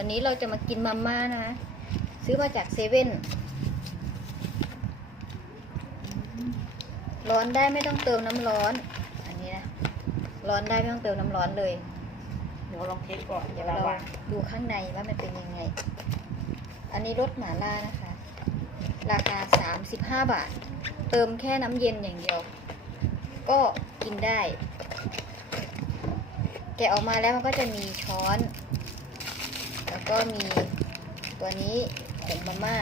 วันนี้เราจะมากินมาม่านะ ซื้อมาจากเซเว่นร้อนได้ไม่ต้องเติมน้ำร้อน อันนี้นะ ร้อนได้ไม่ต้องเติมน้ำร้อนเลยเดี๋ยวลองเทสก่อนเดี๋เดี๋ยยววเราเราวางดูข้างในว่ามันเป็นยังไง อันนี้รสหมาล่านะคะ ราคา35บาท เติมแค่น้ำเย็นอย่างเดียว ก็กินได้ แกะออกมาแล้วมันก็จะมีช้อน แล้วก็มีตัวนี้ผงมาม่า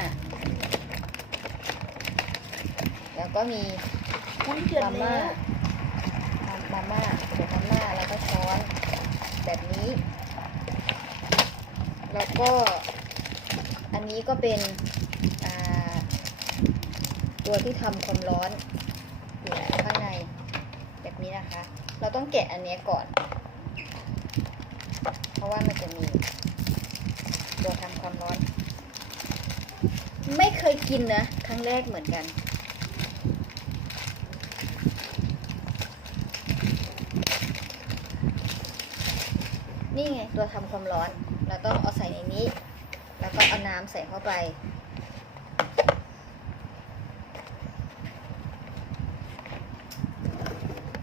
แล้วก็มีมันเดือดมาแล้ม่าวมาม่าผงมาม่า แล้วก็ช้อนแบบนี้ แล้วก็อันนี้ก็เป็นอ่าตัวที่ทำความร้อนอยู่ข้างในแบบนี้นะคะ เราต้องแกะอันเนี้ยก่อน เพราะว่ามันจะมีตัวทำความร้อน ไม่ เคยกินนะ ครั้งแรกเหมือนกัน นี่ไง ตัวทำความร้อน เราต้องเอาใส่ในนี้ แล้วก็เอาน้ำใส่เข้าไป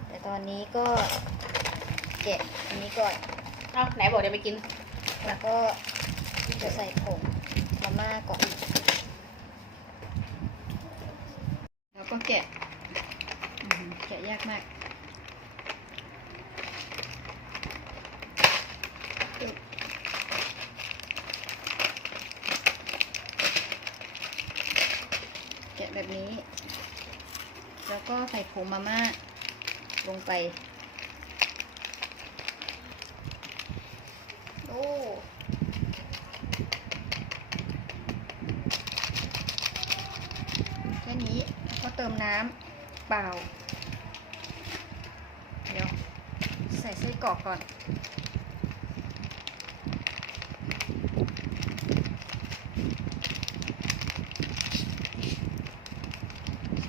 แต่ตอนนี้ก็แกะอันนี้ก่อน เอ้าไหนบอกเดี๋ยวไปกิน แล้วก็จะใส่ผงมาม่าก่อน แล้ว ก็แกะแกะยากมากแกะแบบนี้ แล้วก็ใส่ผงมาม่าลงไป โอ้ แค่นี้ก็เติมน้ำเปล่า เดี๋ยว ใส่ไส้กรอกก่อน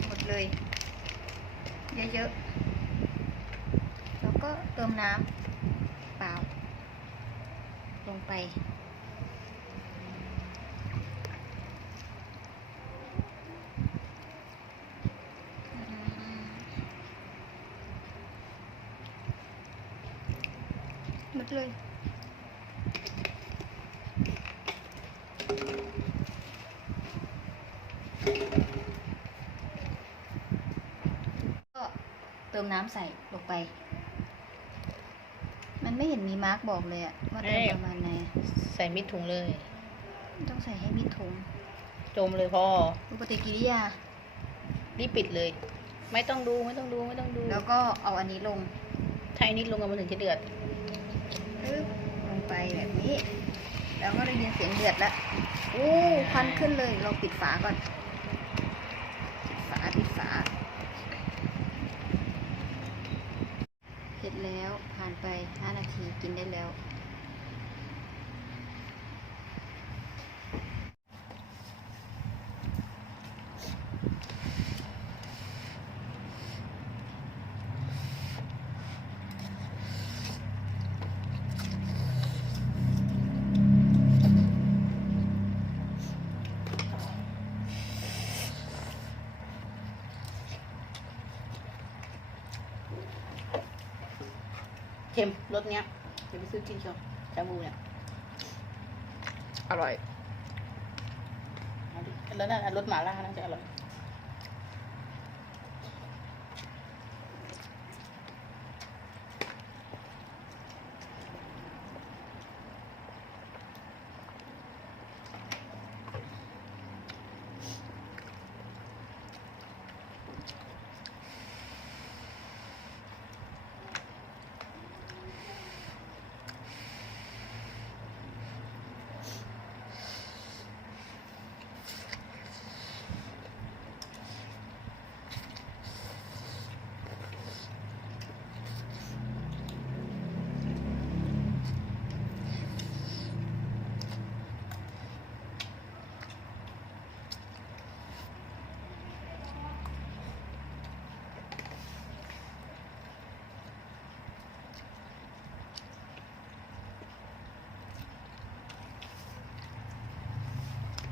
หมดเลย เยอะๆ แล้วก็เติมน้ำเปล่า ลงไป ดเลย ก็เติมน้ำใส่ลงไป มันไม่เห็นมีมาร์กบอกเลยอะว่าเติมเอ้ยประมาณไหน ใส่มิดถุงเลย ต้องใส่ให้มิดถุง จมเลยพ่อดูปฏิกิริยา รีบปิดเลย ไม่ต้องดูไม่ต้องดูไม่ต้องดู แล้วก็เอาอันนี้ลง ถ้าอันนี้ลงกันมันถึงจะเดือดปึ๊บ ลงไปแบบนี้แล้วก็ได้ยินเสียงเดือดแล้วโอ้ควันขึ้นเลย เราปิดฝาก่อน ปิดฝาปิดฝาเสร็จแล้วผ่านไป 5 นาทีกินได้แล้ว เค็มรสเนี้ยเดี๋ยวไปซื้อกินเชียวชาบูเนี่ยอร่อยเอาดิแล้วนั่นรสหม่าล่าน่าจะอร่อย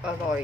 อร่อย